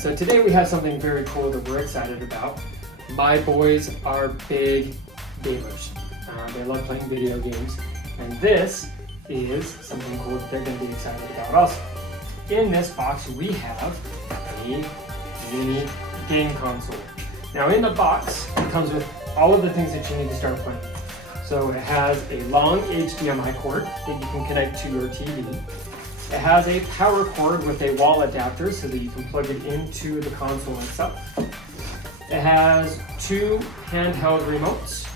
so today we have something very cool that we're excited about. My boys are big gamers. They love playing video games, and this is something cool that they're going to be excited about also. In this box we have a mini game console. Now in the box it comes with all of the things that you need to start playing. So it has a long HDMI cord that you can connect to your TV. It has a power cord with a wall adapter so that you can plug it into the console itself. It has two handheld remotes.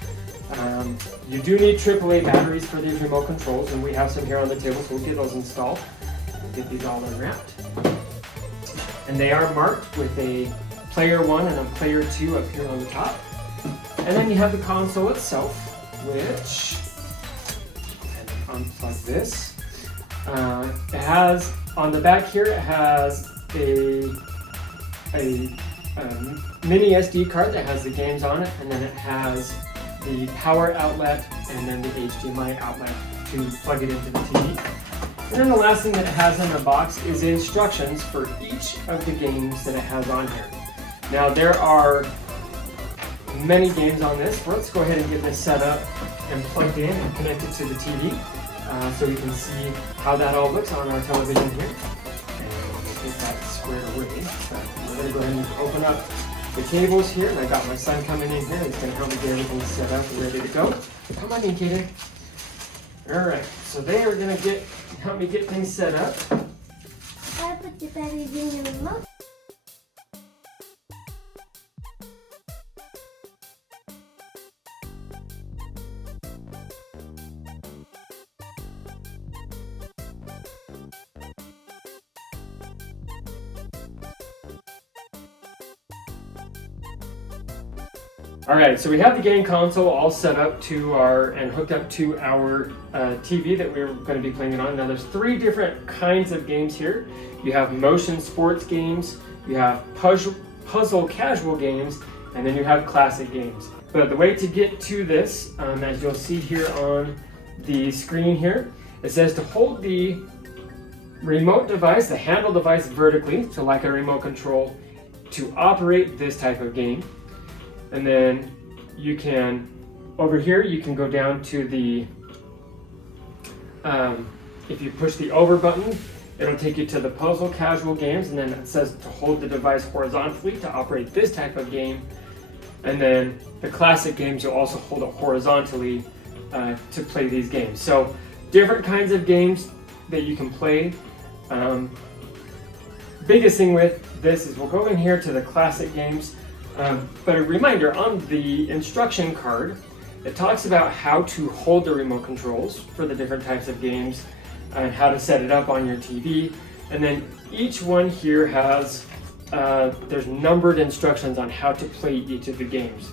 You do need AAA batteries for these remote controls, and we have some here on the table, so we'll get those installed. We'll get these all unwrapped. And they are marked with a player 1 and a player 2 up here on the top. And then you have the console itself, which, and unplug this. It has, on the back here, it has a mini SD card that has the games on it, and then it has the power outlet and then the HDMI outlet to plug it into the TV. And then the last thing that it has in the box is instructions for each of the games that it has on here. Now there are many games on this. Let's go ahead and get this set up and plugged in and connected to the TV so we can see how that all looks on our television here. And we'll get that squared away. But we're going to go ahead and open up the cables here, and I got my son coming in here. He's going to help me get everything set up and ready to go. Come on in, Kaden. All right, so they are going to help me get things set up. I put the batteries in the remote. All right, so we have the game console all set up and hooked up to our TV that we're going to be playing it on. Now there's 3 different kinds of games here. You have motion sports games, you have puzzle casual games, and then you have classic games. But the way to get to this, as you'll see here on the screen here, it says to hold the remote device, the handle device vertically, so like a remote control, to operate this type of game. And then you can, over here, you can go down to the, if you push the over button, it'll take you to the puzzle casual games, and then it says to hold the device horizontally to operate this type of game. And then the classic games, you'll also hold it horizontally to play these games. So different kinds of games that you can play. Biggest thing with this is we'll go in here to the classic games. But a reminder, on the instruction card, it talks about how to hold the remote controls for the different types of games and how to set it up on your TV. And then each one here has, there's numbered instructions on how to play each of the games.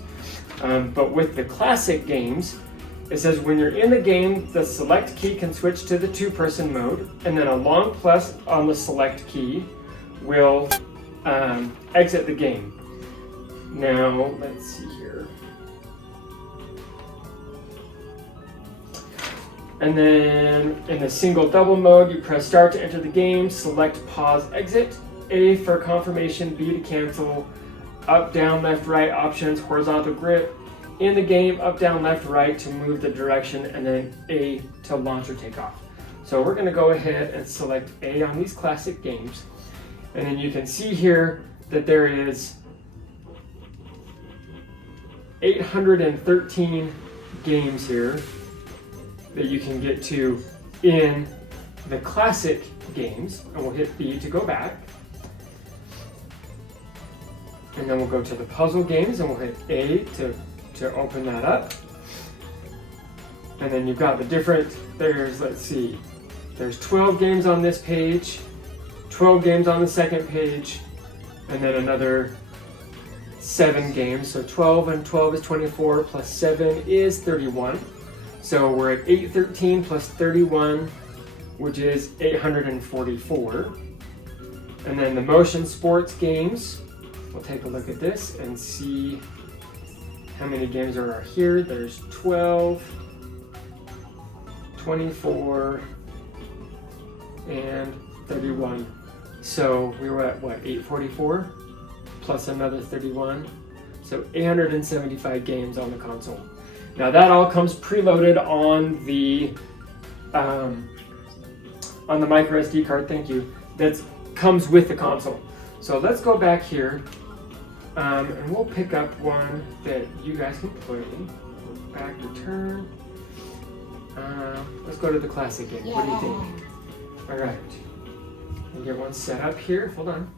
But with the classic games, it says when you're in the game, the select key can switch to the 2-person mode, and then a long plus on the select key will exit the game. Now, let's see here. And then in the single double mode, you press start to enter the game, select pause exit, A for confirmation, B to cancel, up, down, left, right options, horizontal grip. In the game, up, down, left, right to move the direction, and then A to launch or take off. So we're gonna go ahead and select A on these classic games. And then you can see here that there is 813 games here that you can get to in the classic games, and we'll hit B to go back. And then we'll go to the puzzle games, and we'll hit A to open that up. And then you've got the different, let's see, there's 12 games on this page, 12 games on the second page, and then another 7 games. So 12 and 12 is 24, plus 7 is 31. So we're at 813 plus 31, which is 844. And then the motion sports games, we'll take a look at this and see how many games there are here. There's 12, 24, and 31. So we were at what, 844? plus another 31. So 875 games on the console. Now that all comes preloaded on the micro SD card, thank you, that comes with the console. So let's go back here and we'll pick up one that you guys can play. Back, return. Let's go to the classic game. What do you think? All right. We'll get one set up here. Hold on.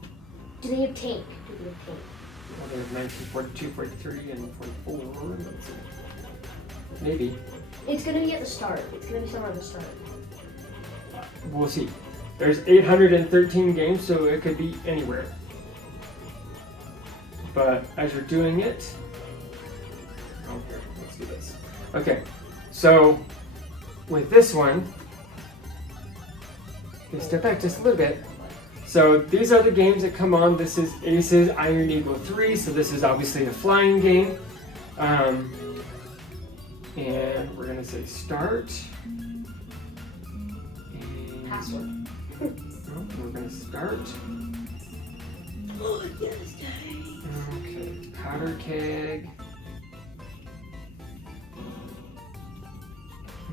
Do they have tank? Well, they have 1942, 43, and 44. Let's see. Maybe. It's going to be at the start. It's going to be somewhere at the start. We'll see. There's 813 games, so it could be anywhere. But as you're doing it, oh, here, let's do this. Okay, so with this one, you step back just a little bit. So these are the games that come on. This is Aces Iron Eagle 3, so this is obviously a flying game. And we're gonna say start. And Password. we're gonna start. Oh, yes, Daddy. Okay, powder keg.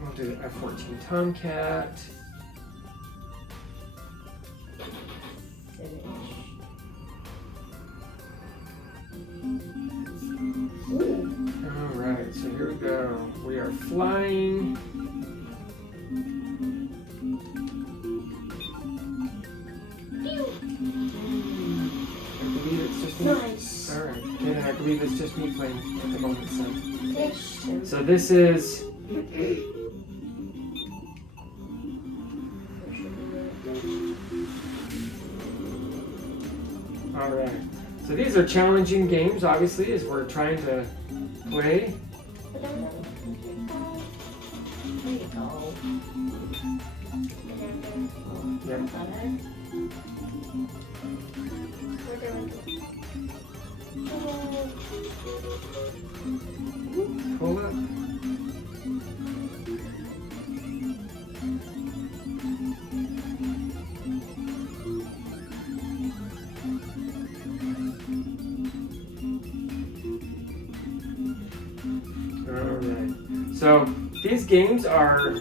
We'll do the F-14 Tomcat. All right, so here we go. We are flying. I believe it's just me. Nice. All right, and I believe it's just me playing at the moment. So this is. All right. So these are challenging games, obviously, as we're trying to play. There you go. Yep. Pull up. Alright, so these games are,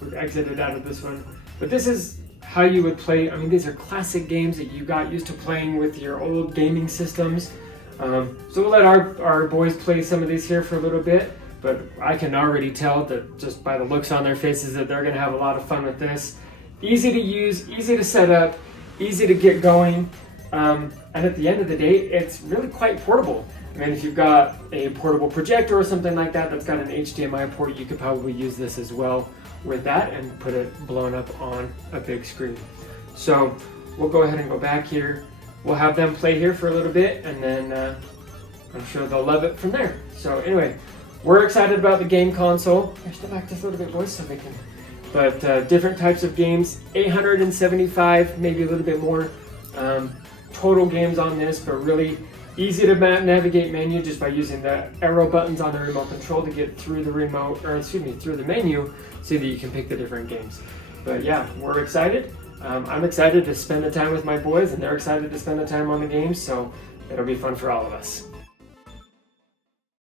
we've exited out of this one, but this is how you would play. I mean, these are classic games that you got used to playing with your old gaming systems. So we'll let our boys play some of these here for a little bit, but I can already tell that just by the looks on their faces that they're gonna have a lot of fun with this. Easy to use, easy to set up, easy to get going, and at the end of the day, it's really quite portable. I mean, if you've got a portable projector or something like that that's got an HDMI port, you could probably use this as well with that and put it blown up on a big screen. So we'll go ahead and go back here. We'll have them play here for a little bit, and then I'm sure they'll love it from there. So anyway, we're excited about the game console. Here, step back just a little bit, boys, so they can. But different types of games, 875, maybe a little bit more total games on this, but really easy to navigate menu just by using the arrow buttons on the remote control to get through the remote, or excuse me, through the menu so that you can pick the different games. But yeah, we're excited. I'm excited to spend the time with my boys, and they're excited to spend the time on the games, so it'll be fun for all of us.